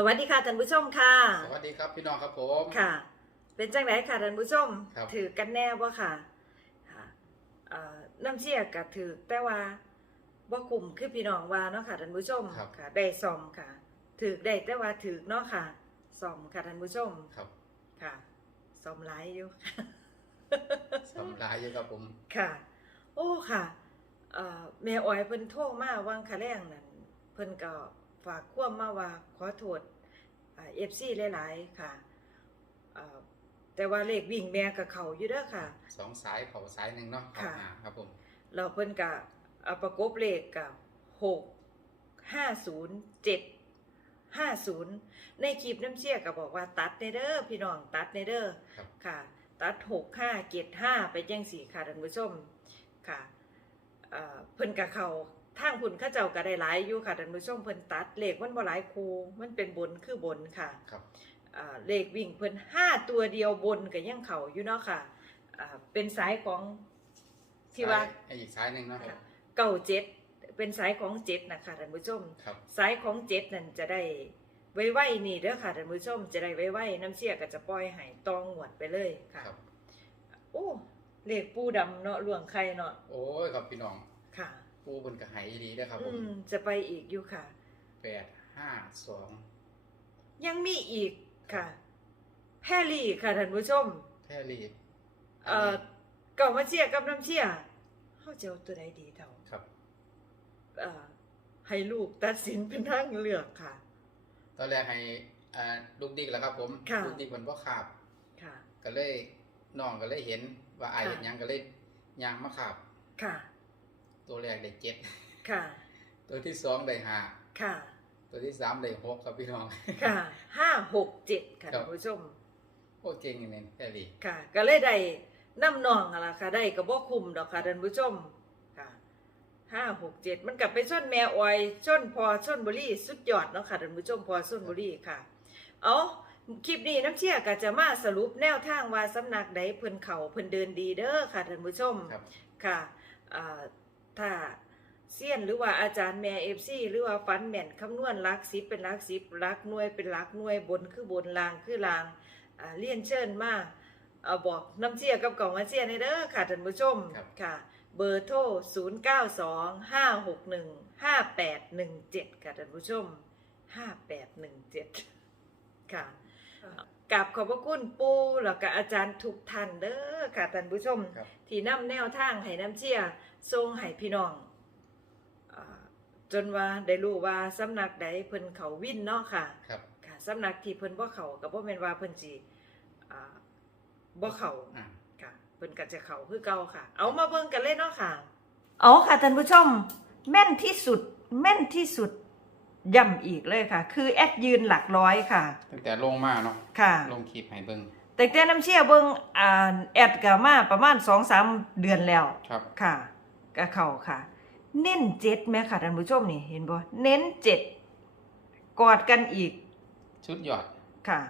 สวัสดีค่ะท่านผู้ชมค่ะ สวัสดีครับพี่น้องครับผม ค่ะ เป็นจังไหนค่ะท่านผู้ชม ครับ ถือกันแน่บ่ค่ะค่ะเอ่อน้ำเชี่ยก็ถือแต่ว่าบ่กลุ่มคือพี่น้องว่าเนาะค่ะท่านผู้ชมค่ะได้ซ่อมค่ะ ถือได้แต่ว่าถือเนาะค่ะซ่อมค่ะท่านผู้ชมครับค่ะซ่อมหลายอยู่ สำลายอยู่ครับผม ค่ะ โอ้ค่ะเอ่อแม่อ้อยเพิ่นโทรมาวางคะแรงนั่นเพิ่นก็ ฝากความมาว่าขอโทษเอฟซีหลายๆค่ะเอ่อแต่ว่าเลขวิ่งแม่กับเขาอยู่เด้อค่ะสองสายเขาสายหนึ่งเนาะค่ะอ่าครับผมเราเพิ่นก็เอาประกบเลขกับหกห้าศูนย์เจ็ดห้าศูนย์ในคลิปน้ำเชี่ยก็บอกว่าตัดในเด้อพี่น้องตัดในเด้อครับค่ะ ตัดหกห้าเกตห้าไปจังสี่ค่ะท่านผู้ชมค่ะเอ่อเพิ่นกับเขา ทางคุณเข้าเจ้าก็ได้หลายอยู่ค่ะท่านผู้ชมเพิ่นตัดเลขมันบ่หลายคูมันเป็นบนคือบนค่ะครับอ่าเลขวิ่งเพิ่นห้าตัวเดียวบนก็ยังเขาอยู่เนาะค่ะอ่าเป็นสายของที่ว่าสยไอ้อีกสายหนึ่งเนาะครับเก้าเจ็ดเป็นสายของเจ็ดนะคะท่านผู้ชม ครับ สายของเจ็ดนั่นจะได้ไวๆนี่เด้อค่ะท่านผู้ชมจะได้ไวๆน้ำเชี่ยก็จะปล่อยให้ตองหวดไปเลยค่ะ ครับ โอ้เลขปูดำเนาะหลวงไข่เนาะโอ้ยครับพี่น้อง ค่ะ ปูบนกระหายดีนะครับผอืมมจะไปอีกอยู่ค่ะ แปดห้าสองยังมีอีกค่ะ แพรลี่ค่ะท่านผู้ชม แพรลีเอ่อเก่ามาเชียร์กับน้ำเชียร์เขาจะเอาตัวใดดีเท่าครับ เอ่อให้ลูกตัดสินเป็นทางเลือกค่ะ ตอนแรกให้อ่าลูกดิกแล้วครับผมค่ะ ลูกดิกมันพ่ขาบค่ะ ก็เลยน้องก็เลยเห็นว่าอายค่ะ เห็นหยังก็เลยยางมาขาบค่ะ ตัวแรกได้เจ็ดค่ะ ตัวที่สองได้ห้าค่ะ ตัวที่สามได้หกครับพี่น้อง ค่ะห้าหกเจ็ดค่ะครับท่านผู้ชมโอ้เก่งอย่างนี้แพรลีค่ะ ก็เลยได้น้ำนองอะล่ะค่ะ ได้กับบ่คุมดอกค่ะท่านผู้ชมค่ะห้าหกเจ็ดมันกลับไปส้นแม่ออยส้นพอส้นบุรีสุดยอดเนาะค่ะท่านผู้ชมพอส้นบุรีค่ะ เอาคลิปนี้น้ำเชี่ยก็จะมาสรุปแนวทางว่าสำนักใดเพิ่นเขาเพิ่นเดินดีเด้อค่ะท่านผู้ชมครับค่ะอ่า ถ้าเซียนหรือว่าอาจารย์แม่เอฟซีหรือว่าฟันแม่นคำนวณหลักสิบเป็นหลักสิบหลักหน่วยเป็นหลักหน่วยบนคือบนลางคือลางอ่าเลียนเชิญมาเอาบอกน้ำเชี่ยกับกล่องมาเชี่ยในเด้อค่ะท่านผู้ชมครับค่ะ เบอร์โทร 0 9 2 5 6 1 5 8 1 7 ค่ะท่านผู้ชม 5817 ค่ะกับขอบพระคุณปูแล้วก็อาจารย์ทุกท่านเด้อค่ะท่านผู้ชมครับที่นำแนวทางให้น้ำเชี่ย ทรงให้พี่น้องอาจนว่าได้รู้ว่าสำนักใดเพิ่นเขาวินเนาะค่ะครับค่ะสำนักที่เพิ่นบ่เขาก็บ่แม่นว่าเพิ่นสิอ่าบ่เขาอ่าค่ะเพิ่นก็จะเขาคือเก่าค่ะ เอามาเบิ่งกันเลยเนาะค่ะ เอาค่ะท่านผู้ชมแม่นที่สุดแม่นที่สุดย่ำอีกเลยค่ะ คือแอดยืนหลักร้อยค่ะ ตั้งแต่ลงมาเนาะค่ะ ลงคลิปให้เบิ่งแต่แต่น้ำเชี่ยเบิ่งอ่าแอดก็มาประมาณ2-3เดือนแล้วครับค่ะ ก็เข้าค่ะ เน้นเจ็ดแม่ค่ะท่านผู้ชมนี่เห็นบ่เน้นเจ็ดกอดกันอีก ชุดยอดค่ะ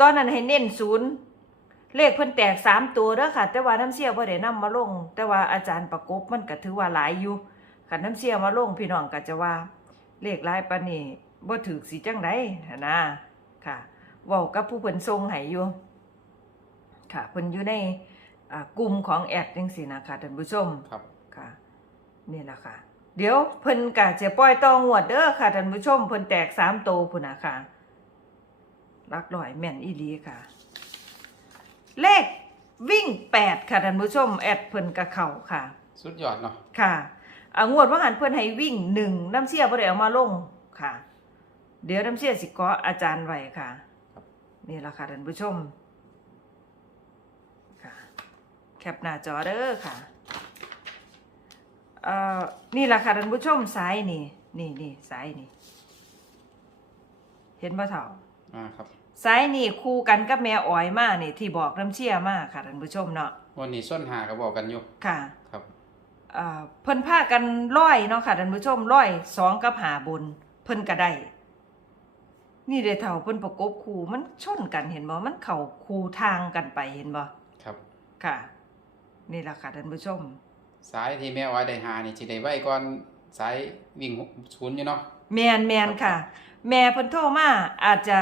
ตอนนั้นให้เน้นศูนย์เลขเพิ่นแตกสามตัวเด้อค่ะ แต่ว่าน้ำเสียบ่ได้นำมาลง แต่ว่าอาจารย์ประกบมันก็ถือว่าหลายอยู่คันน้ำเสียมาลงพี่น้องก็จะว่า เลขหลายปานนี้บ่ถูกสิจังไดหั่นนะค่ะเว้ากับผู้เพิ่นส่งให้อยู่ค่ะเพิ่นอยู่ในอ่ากลุ่มของแอดจังซี่นะคะท่านผู้ชมครับค่ะ นี่แหละค่ะ เดี๋ยวเพิ่นกะจะปล่อยตองวดเด้อค่ะท่านผู้ชมเพิ่นแตกสามโตวพุ่นนะค่ะรักร้อยแม่นอีหลีค่ะ เลขวิ่งแปดค่ะท่านผู้ชมแอดเพิ่นกะเข่าค่ะ สุดยอดเนาะค่ะอ่างวดว่าหันเพิ่นให้วิ่งหนึ่งน้ำเชี่ยบ่ได้เอามาลงค่ะ เดี๋ยวน้ำเชี่ยสิเกาะอาจารย์ไว้ค่ะ นี่แหละค่ะท่านผู้ชมค่ะ แคปหน้าจอเด้อค่ะ เอ่อนี่แหละค่ะท่านผู้ชมซ้ายนี่ นี่นี่ซ้ายนี่ เห็นบ่เถ่าอ่าครับซ้ายนี่คู่กันกับแม่อ้อยมานี่ ที่บอกน้ำเชี่ยมาค่ะท่านผู้ชมเนาะวันนี้ส้นหาก็บอกกันอยู่ค่ะครับอ่าเพิ่นพากันร้อยเนาะค่ะท่านผู้ชมร้อยสองกับหาบน เพิ่นก็ได้นี่เด้เท่าเพิ่นประกบคู่มันชนกันเห็นบ่มันเข้าคู่ทางกันไปเห็นบ่ครับค่ะ นี่ล่ะค่ะท่านผู้ชม สายที่แม่ว่าได้หานี่สิได้ไว้ก่อนสายวิ่งศูนย์อยู่เนาะแมนแมนค่ะ แม่เพิ่นโทรมาอาจจะ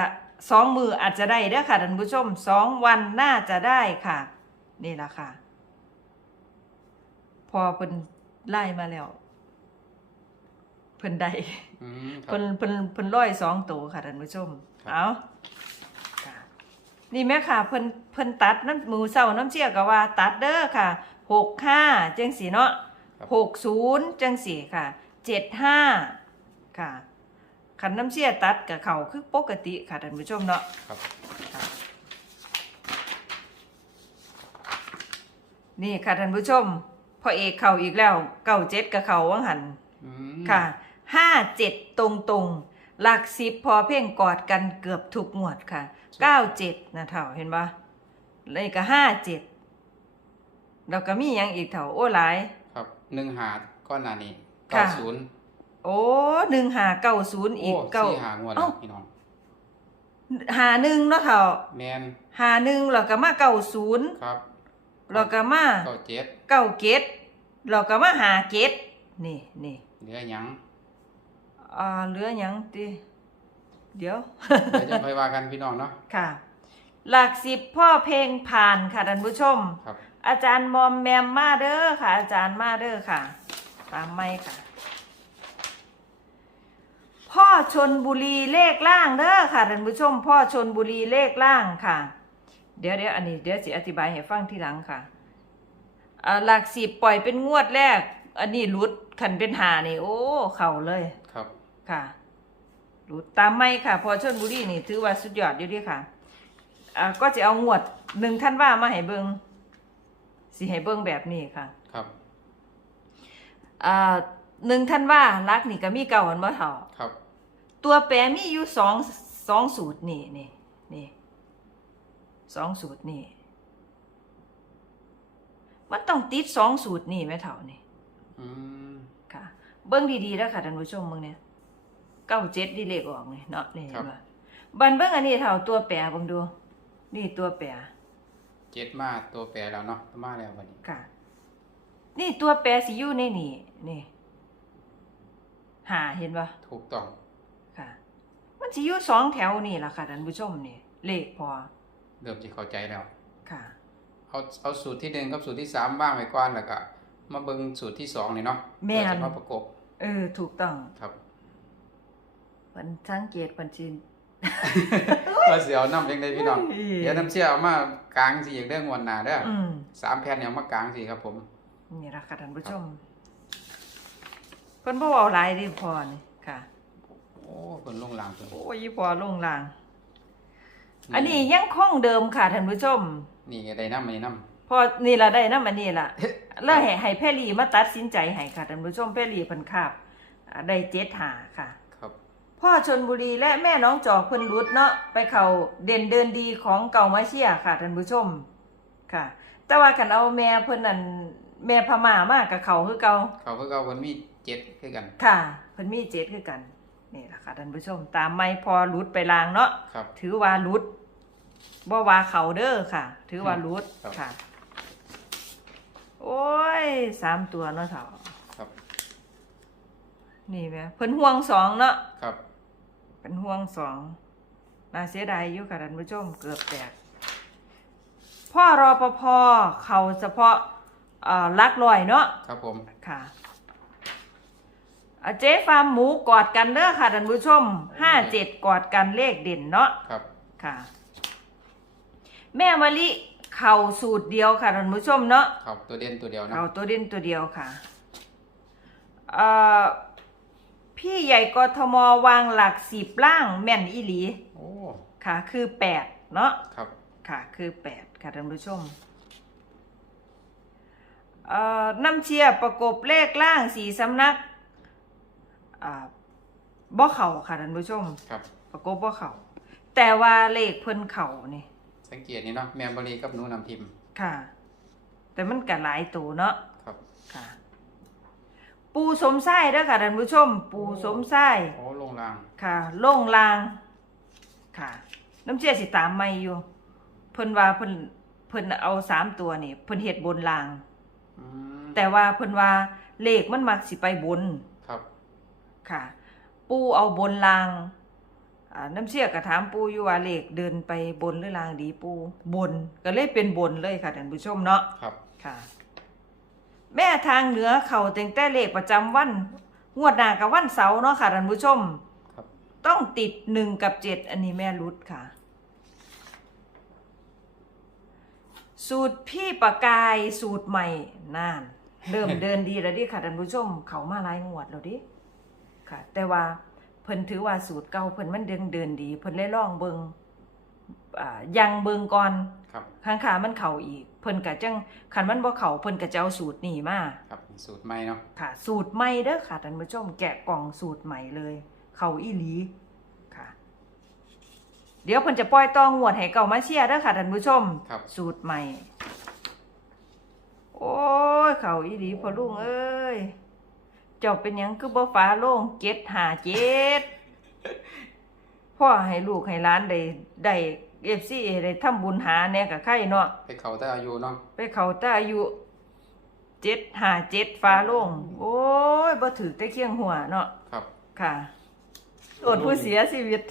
สองมืออาจจะได้เด้อค่ะท่านผู้ชมสองวันน่าจะได้ค่ะ นี่ล่ะค่ะ พอเพิ่นไล่มาแล้ว เพิ่นได้อืมครับ เพิ่นเพิ่นเพิ่นร้อยสองตัวค่ะท่านผู้ชมครับ เอาค่ะนี่แม่ค่ะเพิ่นเพิ่นตัดน้ำหมูเศร้าน้ำเชี่ยก็ว่า ตัดเด้อค่ะ หกห้าจังสีเนาะครับหกศูนย์จังสีค่ะเจ็ดห้าค่ะขันน้ำเชี่ยตัดกับเขาคือปกติค่ะท่านผู้ชมเนาะครับค่ะนี่ค่ะท่านผู้ชมพ่อเอกเข่าอีกแล้วเก้าเจ็ดกับเขาว่างหันอืมค่ะห้าเจ็ดตรงตรงๆหลักสิบพอเพ่งกอดกันเกือบทุกงวดค่ะเก้าเจ็ดนะเถ่าเห็นปะเลยก็ห้าเจ็ด แล้วก็มีหยังอีกเถ่าโอ้หลาย ครับหนึ่งหาก้อนหนานี้ค่ะ เก้าศูนย์โอ้หนึ่งหาเก้าศูนย์โอ้อีกเก้า สี่หางวดแล้เอ้า วพี่น้อง หาหนึ่งเนาะเถ่าแมนหาหนึ่งแล้วก็มาเก้าศูนย์ครับแล้วก็มาเก้าเจ็ดเก้าเกตแล้วก็มาหาเกตนี่นี่เหลือหยังอ่าเหลือหยังติเดี๋ยว เดี๋ยวจะค่อยว่ากันพี่น้องเนาะค่ะ หลักสิบพ่อเพลงผ่านค่ะท่านผู้ชม ครับ อาจารย์มอมแมมมาเด้อค่ะ อาจารย์มาเด้อค่ะ ตามไม่ค่ะ พ่อชนบุรีเลขล่างเด้อค่ะท่านผู้ชม พ่อชนบุรีเลขล่างค่ะ เดี๋ยวเดี๋ยวอันนี้เดี๋ยวสิอธิบายให้ฟังทีหลังค่ะอ่าหลักสิบปล่อยเป็นงวดแรก อันนี้รุดขันเป็นหานี่ โอ้เข่าเลยครับค่ะรุดตามไม่ค่ะ พอชนบุรีนี่ถือว่าสุดยอดอยู่เดีค่ะอ่าก็จะเอางวดหนึ่งท่านว่ามาให้เบิง สิให้เบิงแบบนี้ค่ะ ครับอ่าหนึ่งท่านว่ารักนี่ก็มีเก่าอันบ่เท่าครับ ตัวแปรมีอยู่สองสองสูตรนี่นี่นี่สองสูตรนี่มันต้องติดสองสูตรนี่แม่เท่านี่อืมค่ะ เบิ้งดีๆแล้วค่ะท่านผู้ชมเบิ้งเนี่ยเก้าเจ็ดดีเลขออกนี่เนาะนี่เห็นบ่บันเบิ้งอันนี้เท่าตัวแปรเบิ่งดู นี่ตัวแปร เจ็ดมาตัวแปรแล้วเนาะมาแล้ววันนี้ค่ะ นี่ตัวแปรสิอยู่ในนี่นี่หาเห็นปะถูกต้องค่ะ มันสิอยู่สองแถวนี่ล่ะค่ะท่านผู้ชมนี่เลขพอ เริ่มจะเข้าใจแล้ว ค่ะ เอาเอาสูตรที่หนึ่งกับสูตรที่สามว่างไว้ก่อนแล้วก็มาเบิ่งสูตรที่สองนี่เนาะแม่น เพื่อจะมาประกบ เออ ถูกต้องครับ มันสังเกตมันจิน ว่าเสียวน้ำยังไงพี่น้องเอ้ยเดี๋ยวน้ำเชี่ยเอามากลางสิอย่างเรื่องวันหนาเด้อออืมสามแผ่นเนี่ยเอามากลางสิครับผม นี่ล่ะค่ะท่านผู้ชมเพิ่นบ่เว้าหลายเดิพอนี่ค่ะ โอ้คนลงลางคนโอ้ยพอลงลาง อันนี้ยังคงเดิมค่ะท่านผู้ชม นี่ก็ได้น้ำไม่น้พอนี่ละได้นำอันนี้ล่ะแล้วให้ให้แพรลีมาตัดสินใจให้ค่ะท่านผู้ชมแพรลีเพิ่นคาบอ่าได้เจ็ดหาค่ะำครับ พ่อชนบุรีและแม่น้องจอกเพิ่นรุดเนาะไปเข้าเด่นเดินดีของเก่ามาเชียค่ะท่านผู้ชมค่ะ แต่ว่าคันเอาแม่เพิ่นนั่นแม่พม่ามากับเขาคือเก่าเขาคือเขาคนมีเจ็ดคือกัน ค่ะเพิ่นมีเจ็ดคือกันนี่ล่ะค่ะท่านผู้ชม ตามไม่พอรุดไปลางเนาะครับ ถือว่ารุดบ่ว่าเขาเด้อค่ะ ถือว่ารุดครับ ค่ะ โอ้ยสามตัวเนาะเถาครับ นี่แหมเพิ่นห่วงสองเนาะครับ เป็นห่วงสองน่าเสียดายอยู่ค่ะท่านผู้ชมเกือบแตก พ่อรอปภเขาเฉพาะเอ่อลักลอยเนาะครับผมค่ะอะเจ๊ฟาร์มหมูกอดกันเด้อค่ะท่านผู้ชมห้าเจ็ดกอดกันเลขเด่นเนาะครับค่ะ แม่มะลิเข่าสูตรเดียวค่ะท่านผู้ชมเนาะครับตัวเด่นตัวเดียวนะเข่าตัวเด่นตัวเดียวค่ะเอ่อ พี่ใหญ่กทมวางหลักสิบล่างแม่นอีหลีโอ้ค่ะ คือแปดเนาะครับ ค่ะ คือแปดค่ะท่านผู้ชมเอ่อน้ำเชียร์ประกบเลขล่างสีสำนักอ่าบ่เข่าค่ะท่านผู้ชม ครับ ประกบบ่เข่าแต่ว่าเลขเพิ่นเข่านี่สังเกตนี่เนาะแมมบรีกับหนูนำทิมค่ะ แต่มันก็หลายตัวเนาะครับค่ะ ปูสมไส้เด้อค่ะท่านผู้ชม ปูสมไส้โอ้ลงลางค่ะลงลาง ค่ะ น้ำเชื่อสิตามไม่อยู่ เพิ่นว่าเพิ่นเพิ่นเอาสามตัวนี่เพิ่นเฮ็ดบนลาง อืมแต่ว่าเพิ่นว่าเลขมันมักสิไปบน ครับ ค่ะ ปูเอาบนลางอ่าน้ำเชี่ยก็ถามปูอยู่ว่าเลขเดินไปบนหรือล่างดีปูบนก็เลยเป็นบนเลยค่ะท่านผู้ชมเนาะครับ ค่ะ แม่ทางเหนือเขาแต่งแต่เลขประจำวัน งวดหน้ากับวันเสาร์เนาะค่ะท่านผู้ชมครับ ต้องติดหนึ่งกับเจ็ดอันนี้แม่รุดค่ะ สูตรพี่ประกายสูตรใหม่นาน เริ่ม เดินดีแล้วดิค่ะท่านผู้ชม เขามาหลายงวดแล้วดิค่ะ แต่ว่าเพิ่นถือว่าสูตรเก่าเพิ่นมันเดินเดินดี เพิ่นเลยลองเบิงอ่ายังเบิงก่อน ครับ ข้างขามันเข่าอีก เพิ่นก็จังคันมันบ่เข่าเพิ่นก็จะเอาสูตรนี้มาครับสูตรใหม่เนาะค่ะ สูตรใหม่เด้อค่ะท่านผู้ชมแกะกล่องสูตรใหม่เลย เขาอีหลีค่ะ เดี๋ยวเพิ่นจะปล่อยต้องงวดให้เก่ามาเชียร์เด้อค่ะท่านผู้ชม ครับ สูตรใหม่ โอ้ยเขาอีหลีพ่อลุงเอ้ยเจ้าเป็นหยังคือบ่ฟ้าโล่งเจ็ดหาเจ็ดพ่อให้ลูกให้หล้านได้ได้ เอฟซีได้ทำบุญหาแหน่กับใครเนาะไปเขาแต่อายุเนาะไปเขาแตาอายุเจ็ดหาเจ็ดฟ้าโล่งโอ้ยบ่ถือแต่เคียงหัวเนาะครับ ค่ะโอดผู้เสียชีวิต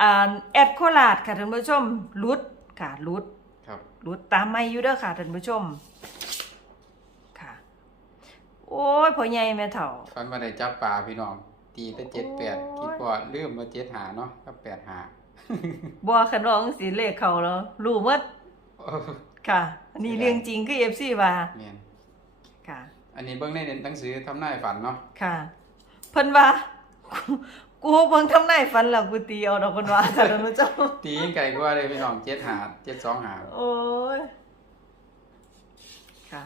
อ่าแอดโคราชค่ะท่านผู้ชมรุดค่ะรุดครับรุดตามไม่อยู่เด้อค่ะท่านผู้ชม ค่ะ โอ้ยพ่อใหญ่แม่เฒ่าฟันมาได้จับปลาพี่น้องตีแต่เจ็ดแปดโอ้ยคิดว่าลืมมาเจ็ดหาเนาะกับแปดหา บ่คันร้องสิเลขเขาแล้วรู้หมดค่ะ อันนี้เรื่องจริงคือ FC ว่าเมียนค่ะ อันนี้เบิ่งในหนังสือทำนายฝันเนาะค่ะเพิ่นว่ากูกูเบิ่งทำนายฝันแล้วกูตีเอาดอกเพิ่นว่าค่ะท่านผู้ชมตีไก่กว่าเลยพี่น้องเจ็ดหาเจ็ดสองหาโอ้ยค่ะ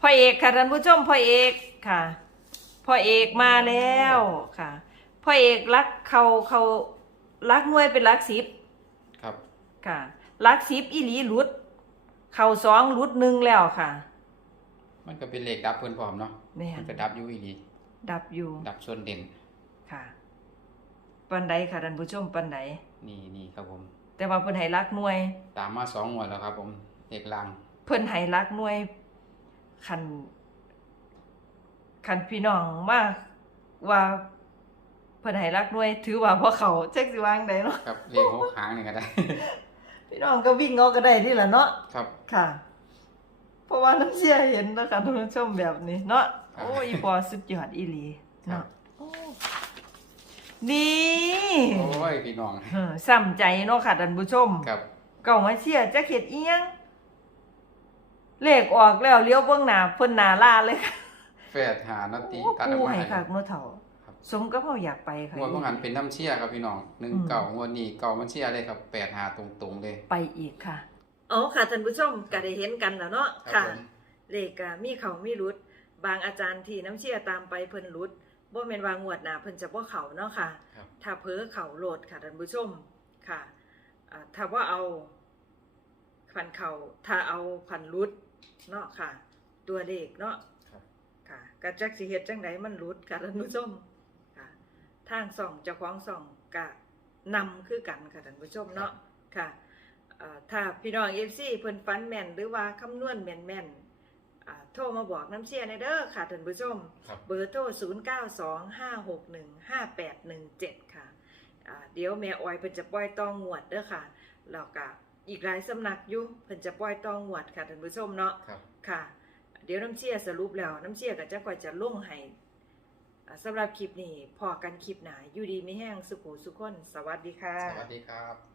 พ่อเอกค่ะท่านผู้ชมพ่อเอกค่ะพ่อเอกมาแล้วค่ะ พ่อเอกรักเขาเขารักหน่วยเป็นรักสิบครับ ค่ะรักสิบอีหลีหลุด เขาสองหลุดหนึ่งแล้วค่ะ มันก็เป็นเลขดับเพิ่นพร้อมเนาะแม่มันนก็ดับอยู่อีดีดับอยู่ดับส่วนเด่น ค่ะปันใดค่ะท่านผู้ชมปันใดนี่นี่ครับผม แต่ว่าเพิ่นให้รักหน่วย ตามมาสองงวดแล้วครับผมเลขลาง เพิ่นให้รักหน่วยคันคันพี่น้องว่าว่า เพิ่นให้รักหน่วยถือว่าพอเขาจักสิวางได้เนาะครับเลขหกหางนี่ก็ได้ พี่น้องก็วิ่งเอาก็ได้นี่แหละเนาะครับ ค่ะ เพราะว่าน้ำเสียเห็นแล้วค่ะท่านผู้ชมแบบนี้เนาะโอ้ยอีพอสุดยอดอีหลีครัเนาะบโอ้นี่โอ้ยพี่น้องเออซ้ำใจเนาะค่ะท่านผู้ชม ครับ เก่ามาเชียร์จะเข็ดอีหยังเลขออกแล้วเลี้ยวเบื้องหน้าเพิ่นหน้าลาเลยค่ะแฝดหานาตีโอ้ตัดอกูอกมาให้ให้คักเนาะเฒ่าครับ สมกับเฮาอยากไปค่ะงวดเมื่อหันเป็นน้ำเชี่ยครับพี่น้องหนึ่งอืมเก่างวดนี้เก่ามันเชี่ยเลยครับแปดหาตรงๆเลย ไปอีกค่ะอ๋อค่ะท่านผู้ชมก็ได้เห็นกันแล้วเนาะครับผมเลขก็มีเขามีรุด บางอาจารย์ที่น้ำเชี่ยตามไปเพิ่นรุดบ่แม่นว่างวดหน้าเพิ่นจะบ่เข้าเนาะค่ะครับถ้าเพ้อเข้าโลดค่ะท่านผู้ชมค่ะอ่าถ้าว่าเอาพันเข้าถ้าเอาพันรุดเนาะค่ะ ตัวเลขเนาะครับค่ะกะจักสิเฮ็ดจังไดมันรุดค่ะท่านผู้ชมค่ะ ทางส่องเจ้าของส่องกะนำคือกันค่ะท่านผู้ชมเนาะค่ะอ่าถ้าพี่น้อง FC เพิ่นฟันแม่นหรือว่าคำนวณแม่นๆอ่าโทรมาบอกน้ำเชียร์ในเด้อค่ะท่านผู้ชมครับเบอร์โทร 0925615817 ค่ะอ่าเดี๋ยวแม่ออยเพิ่นจะปล่อยต้องงวดเด้อค่ะแล้วก็อีกหลายสำนักอยู่เพิ่นจะปล่อยต้องงวดค่ะท่านผู้ชมเนาะครับค่ะ เดี๋ยวน้ำเชี่ยสรุปแล้วน้ำเชี่ยก็จะค่อยจะลงให้อ่า สำหรับคลิปนี้พอกันคลิปหนาอยู่ดีไม่แห้งสุขุสุขคน สวัสดีค่ะ สวัสดีครับ